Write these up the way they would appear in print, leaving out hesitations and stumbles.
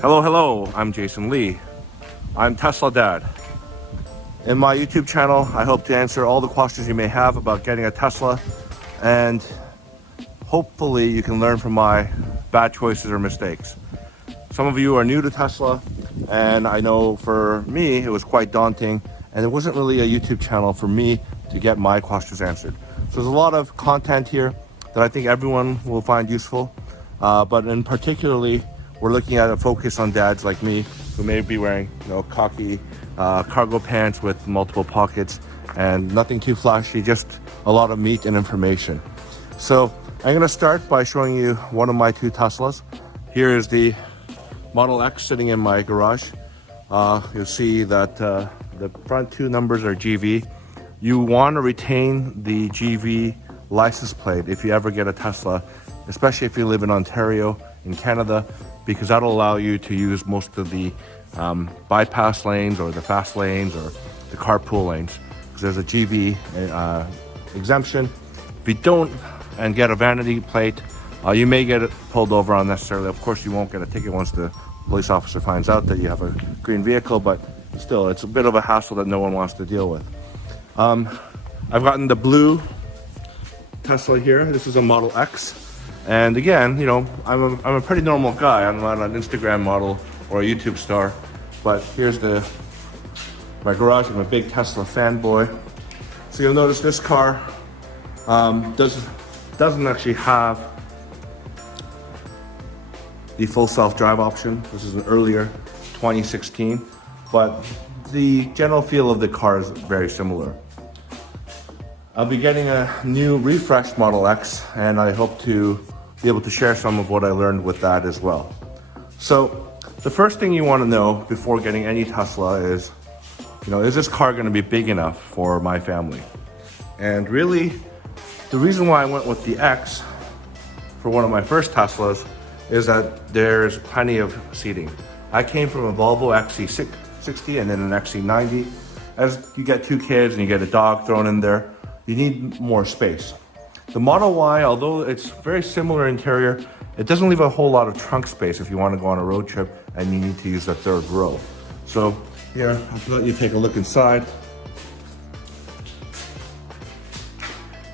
Hello, I'm Jason Lee. I'm Tesla Dad. In my YouTube channel, I hope to answer all the questions you may have about getting a Tesla, and hopefully you can learn from my bad choices or mistakes. Some of you are new to Tesla, and I know for me it was quite daunting, and it wasn't really a YouTube channel for me to get my questions answered. So there's a lot of content here that I think everyone will find useful, but in particularly we're looking at a focus on dads like me who may be wearing, cocky cargo pants with multiple pockets and nothing too flashy, just a lot of meat and information. So I'm going to start by showing you one of my two Teslas. Here is the Model X sitting in my garage. You'll see that the front two numbers are GV. You want to retain the GV license plate if you ever get a Tesla, especially if you live in Ontario in Canada, because that'll allow you to use most of the bypass lanes or the fast lanes or the carpool lanes, because there's a GV exemption. If you don't and get a vanity plate, you may get it pulled over unnecessarily. Of course, you won't get a ticket once the police officer finds out that you have a green vehicle, but still, it's a bit of a hassle that no one wants to deal with. I've gotten the blue Tesla here. This is a Model X. And again, I'm a pretty normal guy. I'm not an Instagram model or a YouTube star, but here's my garage. I'm a big Tesla fanboy. So you'll notice this car doesn't actually have the full self-drive option. This is an earlier 2016, but the general feel of the car is very similar. I'll be getting a new refreshed Model X, and I hope to be able to share some of what I learned with that as well. So the first thing you want to know before getting any Tesla is this car going to be big enough for my family? And really, the reason why I went with the X for one of my first Teslas is that there's plenty of seating. I came from a Volvo XC60 and then an XC90. As you get two kids and you get a dog thrown in there, you need more space. The Model Y, although it's very similar interior, it doesn't leave a whole lot of trunk space if you want to go on a road trip and you need to use the third row. So here, I'll let you take a look inside.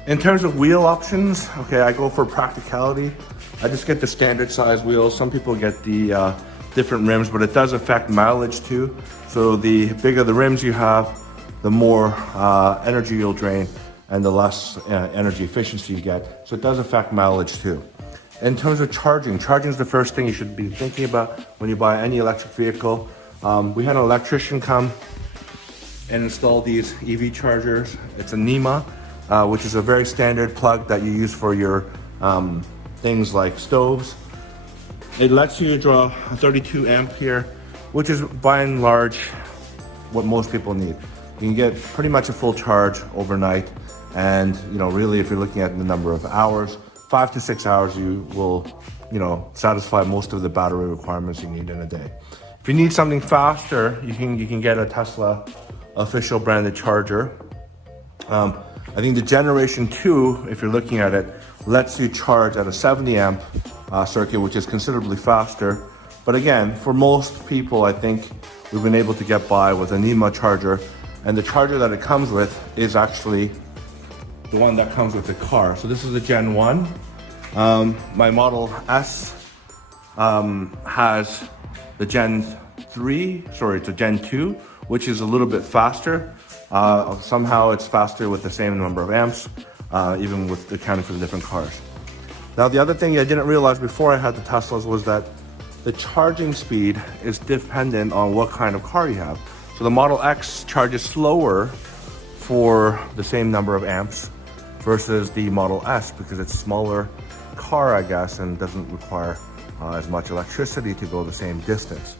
In terms of wheel options, I go for practicality. I just get the standard size wheels. Some people get the different rims, but it does affect mileage too. So the bigger the rims you have, the more energy you'll drain and the less energy efficiency you get. So it does affect mileage too. In terms of charging is the first thing you should be thinking about when you buy any electric vehicle. We had an electrician come and install these EV chargers. It's a NEMA, which is a very standard plug that you use for your things like stoves. It lets you draw a 32 amp here, which is by and large what most people need. You can get pretty much a full charge overnight, and really, if you're looking at the number of hours, 5 to 6 hours, you will satisfy most of the battery requirements you need in a day. If you need something faster, you can get a Tesla official branded charger. I think the Generation 2, if you're looking at it, lets you charge at a 70 amp circuit, which is considerably faster. But again, for most people, I think we've been able to get by with a NEMA charger, and the charger that it comes with is actually the one that comes with the car. So this is a Gen 1. My Model S has the Gen 3, it's a Gen 2, which is a little bit faster. Somehow it's faster with the same number of amps, even with accounting for the different cars. Now, the other thing I didn't realize before I had the Teslas was that the charging speed is dependent on what kind of car you have. So the Model X charges slower for the same number of amps versus the Model S, because it's a smaller car, I guess, and doesn't require as much electricity to go the same distance.